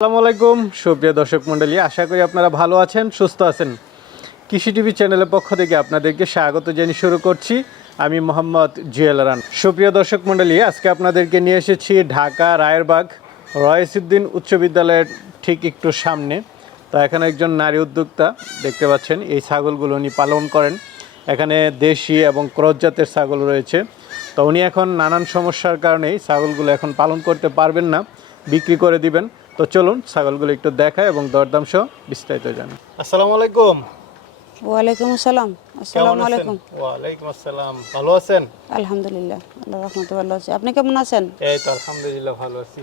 আসসালামু আলাইকুম, সুপ্রিয় দর্শক মণ্ডলী। আশা করি আপনারা ভালো আছেন, সুস্থ আছেন। কৃষি টিভি চ্যানেলের পক্ষ থেকে আপনাদেরকে স্বাগত জানিয়ে শুরু করছি। আমি মোহাম্মদ জুয়েল রান। সুপ্রিয় দর্শক মণ্ডলী, আজকে আপনাদেরকে নিয়ে এসেছি ঢাকা রায়েরবাগ, রয়েসুদ্দিন উচ্চ বিদ্যালয়ের ঠিক একটু সামনে। তো এখানে একজন নারী উদ্যোক্তা দেখতে পাচ্ছেন, এই ছাগলগুলো উনি পালন করেন। এখানে দেশি এবং ক্রস জাতের ছাগল রয়েছে। তো উনি এখন নানান সমস্যার কারণেই ছাগলগুলো এখন পালন করতে পারবেন না। বিক্রি করে দিবেন। তো চলুন ছাগলগুলো একটু দেখায় এবং দরদাম সহ বিস্তারিত জানি। আসসালামু আলাইকুম। ওয়ালাইকুম আসসালাম। আসসালামু আলাইকুম। ওয়ালাইকুম আসসালাম। ভালো আছেন? আলহামদুলিল্লাহ আল্লাহ রহমতে ভালো আছি। আপনি কেমন আছেন? এই তো আলহামদুলিল্লাহ ভালো আছি।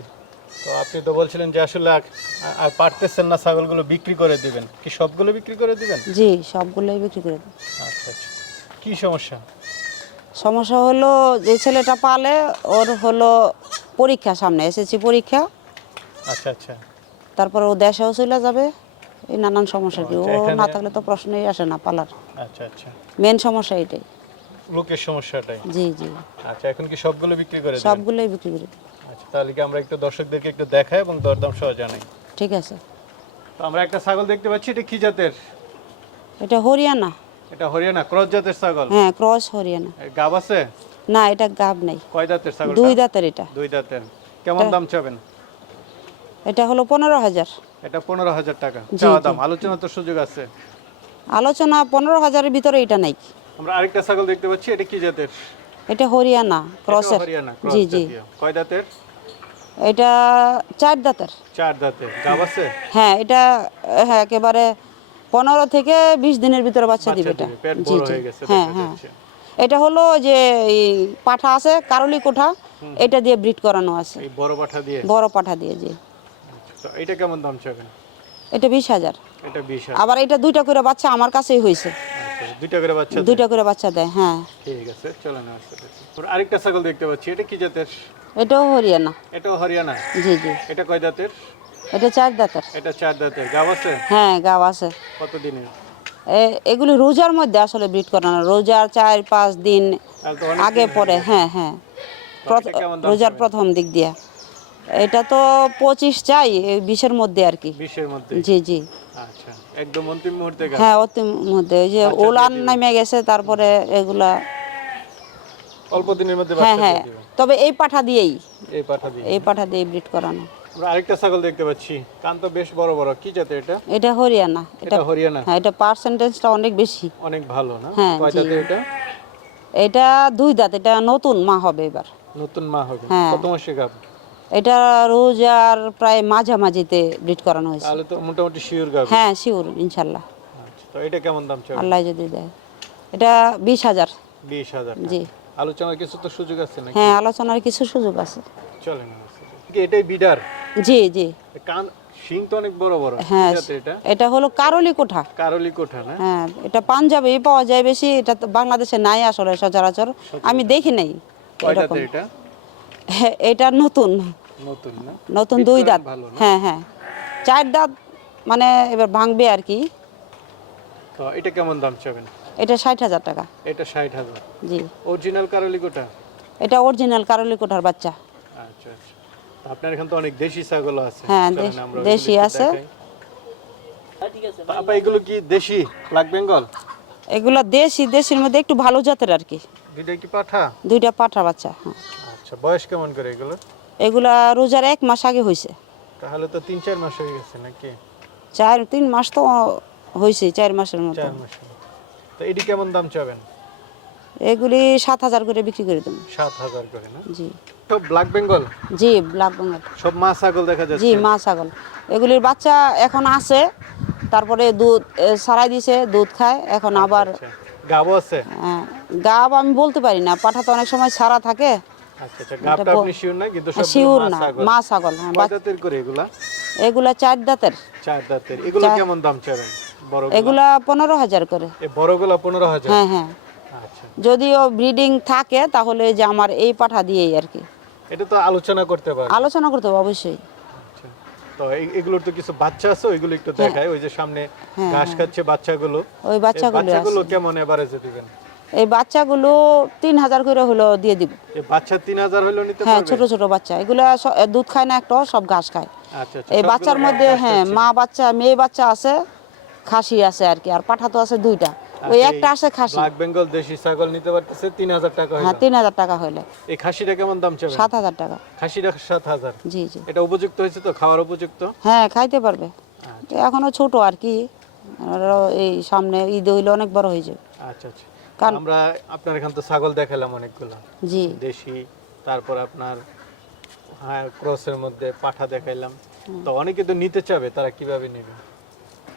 তো আপনি তো বলছিলেন যে আসলে আর- পারতেছেন না ছাগলগুলো বিক্রি করে দিবেন। কি সবগুলো বিক্রি করে দিবেন? জি সবগুলোই বিক্রি করে দিই। আচ্ছা আচ্ছা। কি সমস্যা? সমস্যা হলো যে ছেলেটা পালে ওর হলো পরীক্ষা সামনে এসেছি পরীক্ষা। আচ্ছা আচ্ছা। তারপর ও দেশেও চলে যাবে এই নানান সমস্যা কি? ও আচ্ছা, না থাকলে তো প্রশ্নই আসে না পালার। আচ্ছা আচ্ছা। মেন সমস্যা এটাই। লোকের সমস্যাটাই। জি জি। আচ্ছা এখন কি সবগুলো বিক্রি করে সবগুলোই বিক্রি করে আচ্ছা তাহলে কি আমরা একটু দর্শকদেরকে একটু দেখাই এবং দরদাম সহ জানাই? ঠিক আছে। তো আমরা একটা ছাগল দেখতে পাচ্ছি এটা কি জাতের? এটা হরিয়ানা। এটা হরিয়ানা ক্রস জাতের ছাগল? হ্যাঁ ক্রস হরিয়ানা। গাব আছে? না এটা গাব নাই। কয় দাঁতের ছাগল দুই দাঁতের এটা। দুই দাঁতের। কেমন দাম চাবেন? এটা হলো পনেরো হাজার। এটা পনেরো হাজার টাকা। চাওয়া দাম আলোচনা তো সুযোগ আছে। আলোচনা পনেরো হাজারের ভিতরে এটা নাই। আমরা আরেকটা ছাগল দেখতে পাচ্ছি এটা কি জাতের? এটা হরিয়ানা ক্রসের। হরিয়ানা জি জি। কয় দাঁতের? এটা চার দাঁতের। চার দাঁতের। গাব আছে? হ্যাঁ এটা হ্যাঁ একেবারে পনেরো থেকে বিশ দিনের ভিতরে বাচ্চা দিবে এটা। জি জি। হ্যাঁ হ্যাঁ এটা হলো যে এই পাঠা আছে কারলি কোঠা। এটা দিয়ে ব্রিড করানো আছে। বড় পাঠা দিয়ে? বড় পাঠা দিয়ে জি। এটা কেমন দাম চাবেন এটা বিশ হাজার। এটা বিশ আবার এটা দুইটা করে বাচ্চা আমার কাছেই হয়েছে। আচ্ছা, দুইটা করে বাচ্চা দুইটা করে বাচ্চা দেয় হ্যাঁ। ঠিক আছে চলো না আরেকটা ছাগল দেখতে পাচ্ছি এটা কি জাতের? এটাও হরিয়ানা। এটাও হরিয়ানা? জি জি। এটা কয় দাঁতের এটা চার দাঁতের এটা চার দাঁতের গাব আছে? হ্যাঁ গাব আছে। কতদিনের? এ- এগুলি রোজার মধ্যে আসলে ব্রিড করানো রোজার চার পাঁচ দিন আগে পরে হ্যাঁ হ্যাঁ। রোজার প্রথম দিক দিয়া। এটা তো পঁচিশ চাই বিশের মধ্যে আর কি। বিশের মধ্যে জি জি। আচ্ছা একদম অন্তিম মুহূর্তে হ্যাঁ মধ্যে ওই যে ওলান নামে গেছে তারপরে এগুলা। অল্প দিনের মধ্যে হ্যাঁ হ্যাঁ তবে এই পাঠা দিয়েই। এই পাঠা দিয়ে। এই পাঠা দিয়ে ব্রিড করানো। আমরা আরেকটা ছাগল দেখতে পাচ্ছি। কান তো বেশ বড় বড়। কি জাতের এটা? এটা হরিয়ানা। এটা হরিয়ানা? হ্যাঁ এটা পার্সেন্টেজটা অনেক বেশি। অনেক ভালো না? হ্যাঁ, কয় জাতের এটা? এটা দুই দাঁত এটা নতুন মা হবে এবার। নতুন মা হবে। হ্যাঁ। কত মাসে গাব? এটা রোজার প্রায় মাঝামাঝিতে ব্রিড করানো হয়েছে। তাহলে তো মোটামুটি শিওর গাব। হ্যাঁ শিওর ইনশাল্লাহ। আচ্ছা তো এটা কেমন দাম চাবে আল্লাহ যদি দেয়। এটা বিশ হাজার। বিশ হাজার জি। আলোচনার কিছু তো সুযোগ আছে নাকি? হ্যাঁ আলোচনার কিছু সুযোগ আছে। চলেন এটাই বিডার? জি জি। কান শিং তো অনেক বড় বড়। হ্যাঁ এটা? এটা হলো কারলি কোঠা। কারলি কোঠা না? হ্যাঁ এটা পাঞ্জাবে পাওয়া যায় বেশি এটা তো বাংলাদেশে নাই আসলে সচরাচর। আমি দেখি নাই এটা? এটা নতুন। নতুন দুই দাঁত। হ্যাঁ হ্যাঁ। চার দাঁত মানে এবার ভাঙবে আর কি। তো এটা কেমন দাম চাবেন? এটা ষাট হাজার টাকা। এটা ষাট হাজার? জি। অরিজিনাল কারলি কোঠা এটা অরিজিনাল কারলি কোঠার বাচ্চা। আচ্ছা আচ্ছা। আপনার এখানে তো অনেক দেশি ছাগল আছে। হ্যাঁ, দেশ- আছে। আপা এগুলো কি দেশি ব্ল্যাক বেঙ্গল? এগুলো দেশি দেশির মধ্যে একটু ভালো জাতের আর কি। দুইটা কি পাঠা? দুইটা পাঠা বাচ্চা হ্যাঁ। আচ্ছা বয়স কেমন করে এগুলো? এগুলা রোজার এক মাস আগে হয়েছে। তাহলে তো তিন চার মাস হয়ে গেছে নাকি? চার তিন মাস তো হয়েছে চার মাসের মতো। চার মাস তো এটি কেমন দাম চাবেন? এগুলি সাত হাজার করে বিক্রি করে দেবো। সাত হাজার করে না? জি। সব ব্ল্যাক বেঙ্গল জি ব্ল্যাক বেঙ্গল সব মা ছাগল দেখা জি মা ছাগল। এগুলির বাচ্চা এখন আছে তারপরে দুধ সারাই দিছে দুধ খায় এখন আবার আচ্ছা। গাবো আছে? আহ, গাব আমি বলতে পারি না পাঠা তো অনেক সময় সারা থাকে। গাবটা আপনি শিওর না কিন্তু সব শিউর মা ছাগল। হ্যাঁ করে এগুলা? এগুলা চার দাঁতের। চার দাঁতের। এগুলো কেমন দাম চাবেন? এগুলা পনেরো হাজার করে। বড়গুলা পনেরো হাজার? হ্যাঁ হ্যাঁ। যদিও ব্রিডিং থাকে তাহলে যে আমার এই পাঠা দিয়েই আর কি। এটা তো আলোচনা করতে পারবে। আলোচনা করতে হবে অবশ্যই। আচ্ছা। তো এগুলোর তো কিছু বাচ্চা আছে ওইগুলো একটু দেখায় ওই যে সামনে ঘাস খাচ্ছে বাচ্চাগুলো। ওই বাচ্চাগুলো কেমন এভারেজে দিবেন? এই বাচ্চাগুলো তিন হাজার করে হলো দিয়ে দিব। বাচ্চা তিন হাজার হলেও নিতে হ্যাঁ ছোট ছোট বাচ্চা। এগুলো দুধ খায় না একটা সব ঘাস খায়। আচ্ছা আচ্ছা এই বাচ্চার মধ্যে হ্যাঁ মা বাচ্চা মেয়ে বাচ্চা আছে খাসি আছে আর কি আর পাঠা তো আছে দুইটা। ওই আচ্ছা, একটা এই আছে খাসি। ব্ল্যাক বেঙ্গল দেশি ছাগল নিতে পারতেছে তিন হাজার টাকা হ্যাঁ তিন হাজার টাকা হইলে। এই খাসিটা কেমন দাম চাবে? সাত হাজার টাকা। খাসিটা সাত হাজার। জি জি। এটা উপযুক্ত হয়েছে তো? খাওয়ার উপযুক্ত? হ্যাঁ খাইতে পারবে। এখনও ছোট আর কি। এই সামনে ঈদ হইলে অনেক বড় হয়ে যাবে। আচ্ছা আচ্ছা। কারণ- আমরা আপনার এখান তো ছাগল দেখালাম অনেকগুলো। জি। দেশি তারপর আপনার হ্যাঁ ক্রসের মধ্যে পাঠা দেখাইলাম। তো অনেকে তো নিতে চাবে তারা কীভাবে নেবে?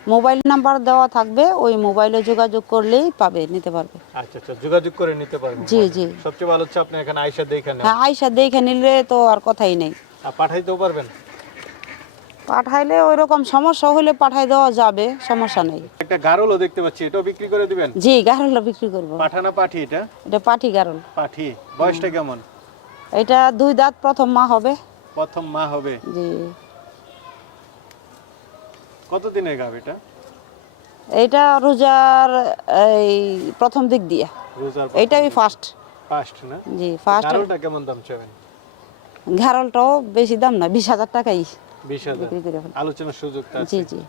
মোবাইল নাম্বার দেওয়া থাকবে ওই মোবাইলে যোগাযোগ করলেই পাবে নিতে পারবে। আচ্ছা আচ্ছা যোগাযোগ করে নিতে পারবেন জি জি। সবচেয়ে ভালো হচ্ছে আপনি এখানে আইসা দেখে নেন। হ্যাঁ আইসা দেখে নিলে তো আর কথাই নেই। পাঠাইতেও পারবেন? পাঠাইলে ওই রকম সমস্যা হলে পাঠাই দেওয়া যাবে সমস্যা নেই। একটা গারলও দেখতে পাচ্ছি এটাও বিক্রি করে দিবেন? জি গারল বিক্রি করব। পাঠা না পাঠি এটা? এটা পাটি গারল। পাঠি বয়সটা কেমন? এটা দুই দাঁত প্রথম মা হবে। প্রথম মা হবে। জি। কত দিনের গাব এটা? এইটা রোজার এই প্রথম দিক দিয়ে। রোজার এইটাই ফার্স্ট ফার্স্ট না? জি ফার্স্ট গারলটা কেমন দাম চাবেন? ঘারলটাও বেশি দাম না বিশ হাজার টাকাই। বিক্রি করে আলোচনার সুযোগটা আছে। জি জি।